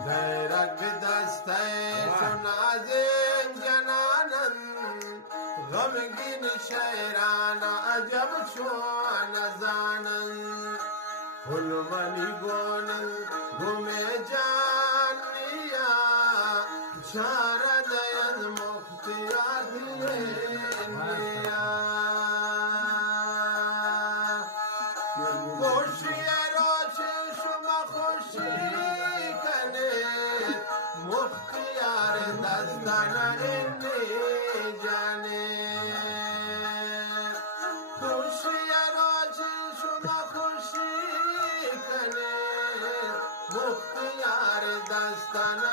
बैरग दस्ते सुनाज़ें जनानन गमगीन शहराना अजब शुआन जानन फुलमनी गोनन घूमे जानिया शारदयन मुख्तिया दिए खुशिया रोशे शुमा खुशी कने मुख्तियार दस्ताना इन्ने जाने खुशिया रोशे शुमा खुशी कने मुख्तियार दस्ताना